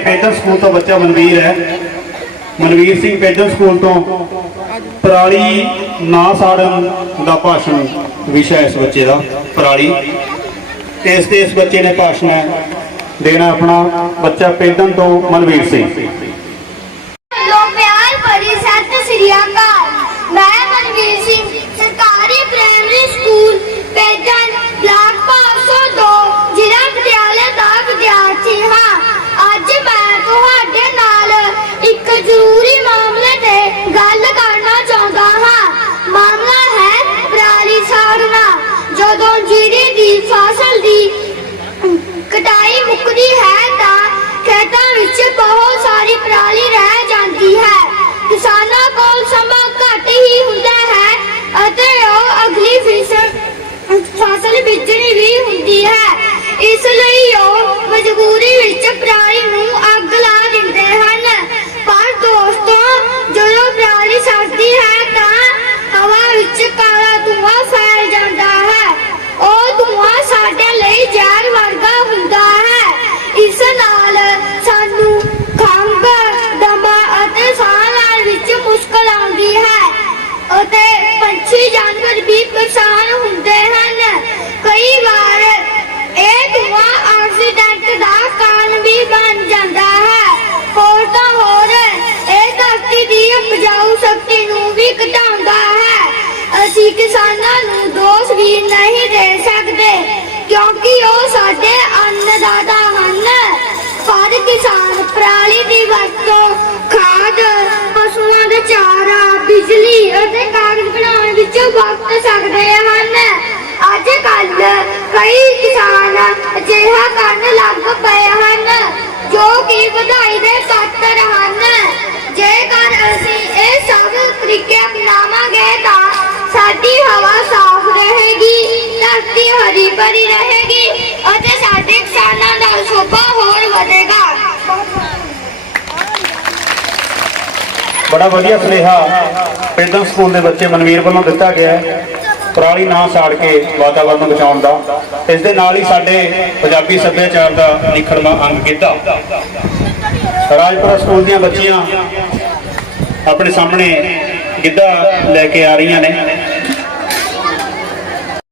ਪੈਦਲ ਸਕੂਲ ਤੋਂ ਬੱਚਾ ਮਨਵੀਰ ਹੈ। ਮਨਵੀਰ ਸਿੰਘ ਪੈਦਲ ਸਕੂਲ ਤੋਂ ਪਰਾਲੀ ਨਾ ਸਾੜਨ ਦਾ ਭਾਸ਼ਣ ਵਿਸ਼ਾ ਇਸ ਬੱਚੇ ਦਾ, ਪਰਾਲੀ। ਇਸ ਤੇ ਇਸ ਬੱਚੇ ਨੇ ਭਾਸ਼ਣ ਦੇਣਾ ਆਪਣਾ ਬੱਚਾ ਪੈਦਲ ਤੋਂ ਮਨਵੀਰ ਸਿੰਘ। ਜੀਰੀ ਦੀ ਫਸਲ ਦੀ ਕਟਾਈ ਮੁੱਕਦੀ ਹੈ ਤਾਂ ਖੇਤਾਂ ਵਿੱਚ ਬਹੁਤ ਸਾਰੀ ਪਰਾਲੀ ਰਹਿ ਜਾਂਦੀ ਹੈ। ਕਿਸਾਨਾਂ ਕੋਲ ਸਮਾਂ ਘੱਟ ਹੀ ਹੁੰਦਾ ਹੈ ਅਤੇ ਉਹ ਅਗਲੀ ਫਸਲ ਫਸਲ ਬੀਜਣੀ ਵੀ ਹੁੰਦੀ ਹੈ। ਇਸ ਲਈ ਉਹ ਮਜਬੂਰੀ ਵਿੱਚ ਪਰਾਲੀ ਪੰਛੀ ਜਾਨਵਰ ਵੀ ਪਰੇਸ਼ਾਨ ਹੁੰਦੇ ਹਨ। ਕਈ ਵਾਰ ਇਹ ਧੂੰਆਂ ਐਕਸੀਡੈਂਟ ਦਾ ਕਾਰਨ ਵੀ ਬਣ ਜਾਂਦਾ ਹੈ। ਹੋਰ ਤਾਂ ਹੋਰ, ਇਹ ਧਰਤੀ ਦੀ ਉਪਜਾਊ ਸ਼ਕਤੀ ਨੂੰ ਵੀ ਘਟਾਉਂਦਾ ਹੈ। ਅਸੀਂ ਕਿਸਾਨਾਂ ਨੂੰ ਦੋਸ਼ ਵੀ ਨਹੀਂ ਦੇ ਸਕਦੇ, ਕਿਉਂਕਿ ਉਹ ਸਾਡੇ ਅੰਨਦਾਤਾ ਹਨ। ਪਰ ਕਿਸਾਨ ਪਰਾਲੀ ਦੀ ਵਰਤੋਂ, ਖਾਦ, ਪਸ਼ੂਆਂ ਦੇ ਚਾਰਾ ਦੇ ਹਨ ਜੇਕਰ ਅਸੀਂ ਇਹ ਸਭ ਤਰੀਕੇ ਅਪਣਾਵਾਂਗੇ ਤਾਂ ਸਾਡੀ ਹਵਾ ਸਾਫ਼ ਰਹੇਗੀ, ਧਰਤੀ ਹਰੀ ਭਰੀ ਰਹੇਗੀ ਅਤੇ ਸਾਡੇ ਕਿਸਾਨਾਂ ਦਾ ਸ਼ੋਭਾ ਹੋਰ ਵਧੇਗਾ। ਬੜਾ ਵਧੀਆ ਸੁਨੇਹਾ ਪੈਦਲ ਸਕੂਲ ਦੇ ਬੱਚੇ ਮਨਵੀਰ ਵੱਲੋਂ ਦਿੱਤਾ ਗਿਆ ਹੈ। ਪਰਾਲੀ ਨਾ ਸਾੜ ਕੇ ਵਾਤਾਵਰਨ ਨੂੰ ਬਚਾਉਣ ਦਾ। ਇਸ ਦੇ ਨਾਲ ਹੀ ਸਾਡੇ ਪੰਜਾਬੀ ਸੱਭਿਆਚਾਰ ਦਾ ਨਿਖੜਵਾ ਅੰਗ ਕੀਤਾ ਰਾਜਪੁਰਾ ਸਕੂਲ ਦੀਆਂ ਬੱਚੀਆਂ ਆਪਣੇ ਸਾਹਮਣੇ ਗਿੱਧਾ ਲੈ ਕੇ ਆ ਰਹੀਆਂ ਨੇ।